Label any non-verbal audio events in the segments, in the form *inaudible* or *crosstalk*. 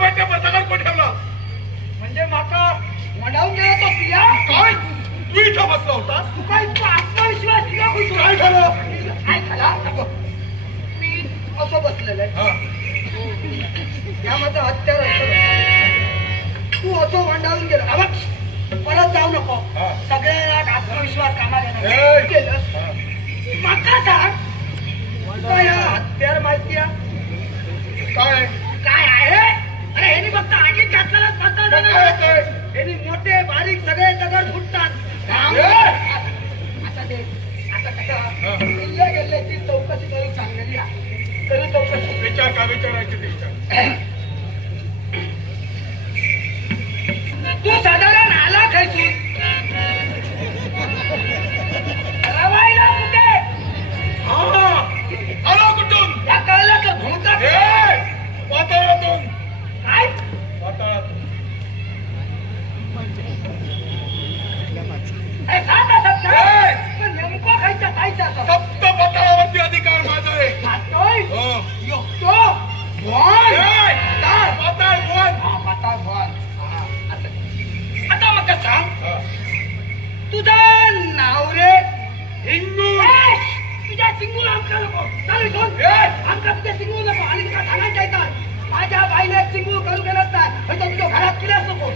पताकार कोण ठेवला? म्हणजे माका वडावून गेला तो पिया? काय? तू इथं बसला होतास? तू काय इतका आत्मविश्वास दिला? काय झालं? काय झाला. मी असं बसलेलं आहे. हा. यामध्ये हत्यार तू असं वंडावून गेला. अबा, परत जाऊ नको. सगळ्यांना आत्मविश्वास कामाला विचार का चिंगूला आमच्या नको चालेल सोड! आमच्या तुझ्या चिंगू नको आणि तुला सांगायचं येतात माझ्या बाईला चिंगू करू गेलात नाही तो तुझ्या घरात किल्याच नको!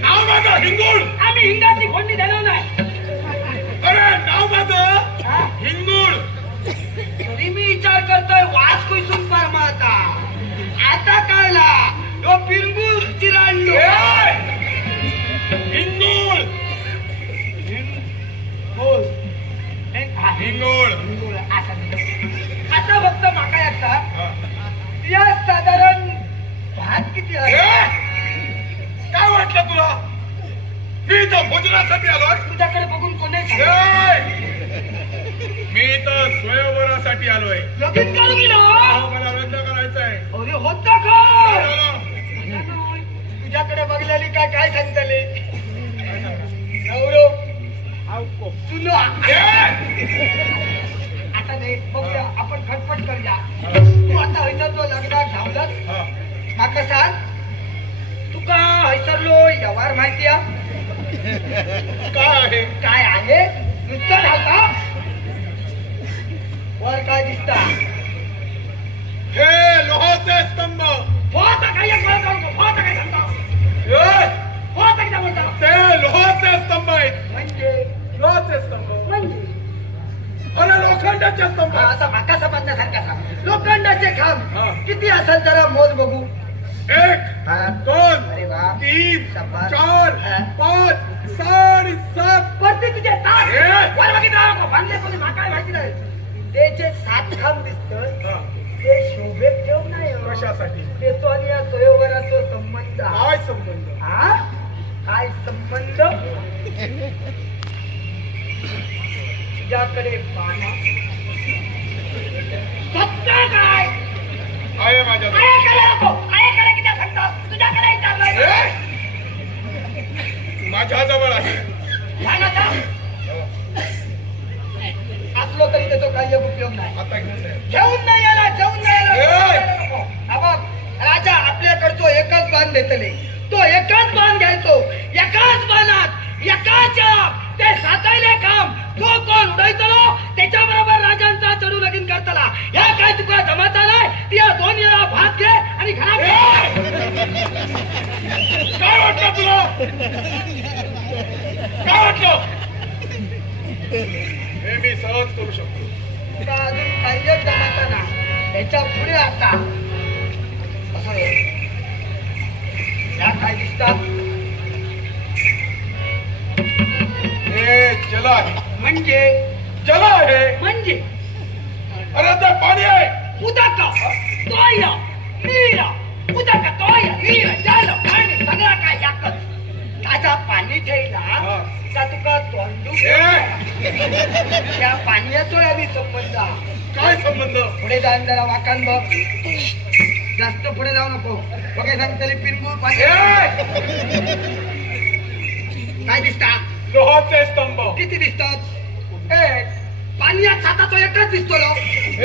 नाव माझं हिंगुळ. आम्ही हिंदाची खोडणी देणार नाही. अरे नाव माझं. इथं भोजनासाठी आलोय तुझ्याकडे बघून कोणी! मी इथं स्वयंवरासाठी आलोय. गेलो अहो, मला लग्न करायचं आहे अरे होत का झालं? तुझ्याकडे बघलेली काय काय सांगतले? गौरव तुला! आता नाही बघूया आपण खटपट करूया. तू आता हैसर तो लग्नात धावलास. हा. माका सांग तुका हैसरलो व्यवहार माहिती आहे *laughs* काय आहे काय आहे? नुसतं घालता वर काय दिसता? हे लोहाचे स्तंभ. फोत काय एक वेळ करू फोत काय सांगता! फोत काय बोलता. ते लोहाचे स्तंभ आहेत. म्हणजे? लोहाचे स्तंभ. म्हणजे? अरे लोखंडाचे स्तंभ. हा, असा माका समजण्यासारखा सांग. लोखंडाचे हा. खांब किती असेल जरा मोज बघू. एक हा. दोन वा तीन. चार हा. पाच सहा आणि सात वरती तुझे तास! वर बघितलं नको बांधले कोणी माका माहिती नाही ते जे सात खांब दिसत हा. ते शोभेत ठेव नाही हो. कशासाठी त्याचो आणि या स्वयंवराचा संबंध. काय संबंध हा काय संबंध तुझ्याकडे पाना सत्य काय आहे माझ्या माझ्या जवळ आहे. काय हे मी सहज करू शकतो. अजून काही जमाचा ना त्याच्या पुढे आता त्या पाण्याचो आणि संबंध. काय संबंध? पुढे जाऊन जरा वाकान बघ. जास्त पुढे जाऊ नको. बघा सांगतले पिरगूळ पाणी. ए! काय दिसता? लोहाचे स्तंभ. किती दिसतात? एक पाण्यात तो एकच दिसतो लो.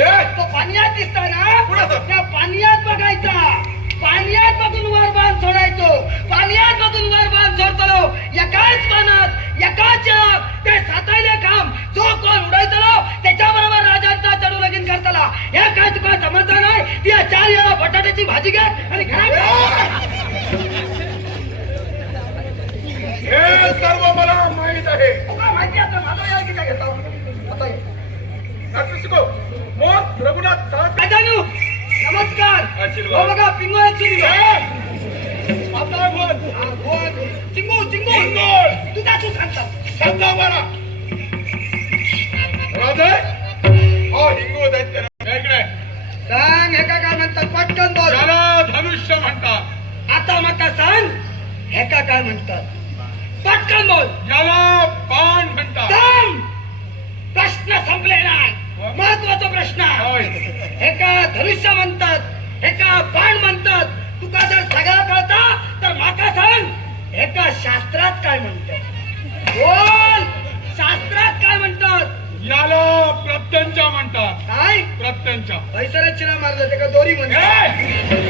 ए! तो पाण्यात दिसता ना. कुणाचं? त्या पाण्यात बघायचा. पाण्यात बघून वर बाण सोडायचो. पाण्यात बघून वर बाण सोडतलो. एकाच बाणात एकाच जग ते सातायले काम. जो कोण उडायतलो त्याच्या बरोबर राजांचा चढू लगीन करतला. हे काय तुका समजता नाही ती चार वेळा बटाट्याची भाजी घ्या आणि हे सर्व मला माहीत आहे. माहिती आता माझा या किती घेतो आता रघुनाथ हो पिंगोळ्याची आता चिंगू तू राजे हा हिंगोळ दैत्य इकडे. सांग हे का काय म्हणतात पटकन बोल. त्याला धनुष्य म्हणतात. आता मका सांग? हे का काय म्हणतात? पटकन बोल. याला बाण म्हणतात. प्रश्न संपले नाही. महत्त्वाचा प्रश्न. होय. हे का धनुष्य म्हणतात. हे का बाण म्हणतात. तुका जर सगळा कळता तर माका सांग हे का शास्त्रात काय म्हणतात? बोल! शास्त्रात काय म्हणतात? याला प्रत्यंचा म्हणतात. काय? प्रत्यंचा. पैसरच चिरा मारलं ते का दोरी म्हणतात.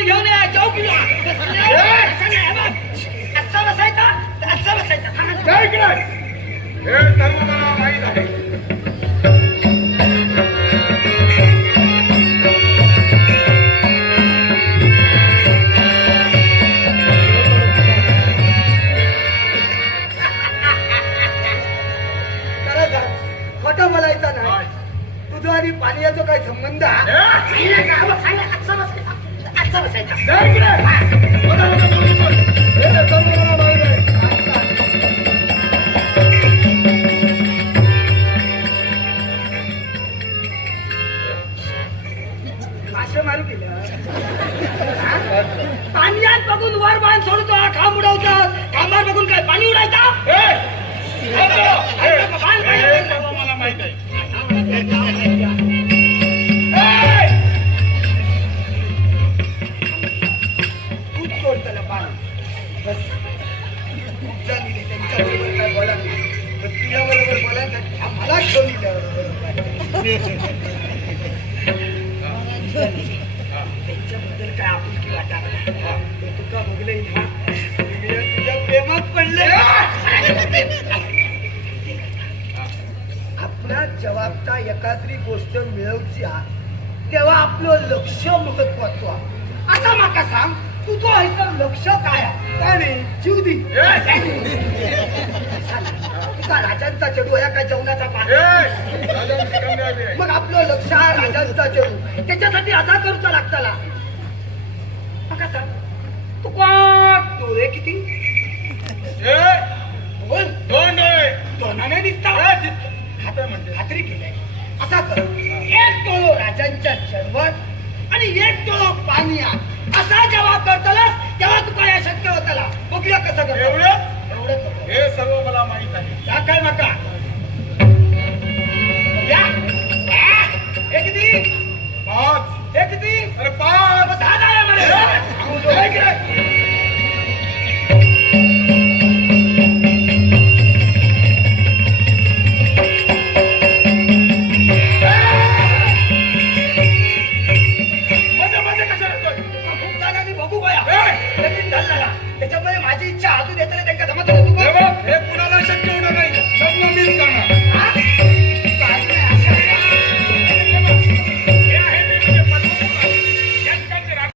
आणि घेऊन या जेव पिऊया. असं नाही, हे बघ. असं बसायचा असं बसायचा हा. हे सर्व मला माहीत आहे त्यांच्याबद्दल काय आपुलकी वाटा तुका बघले तुझ्या प्रेमात पडले आपल्या जबाबता एखादी गोष्ट मिळवची हा तेव्हा आपलं लक्ष महत्वाचं आता माका सांग तुझं ह्याचं लक्ष काय काय नाही? जीव दी. तुका राजांचा चढू या काय जेवणाचा! पाणी. मग आपलं लक्ष हा राजांचा चढू त्याच्यासाठी असा करूचा लागताला सांग तुका डोळे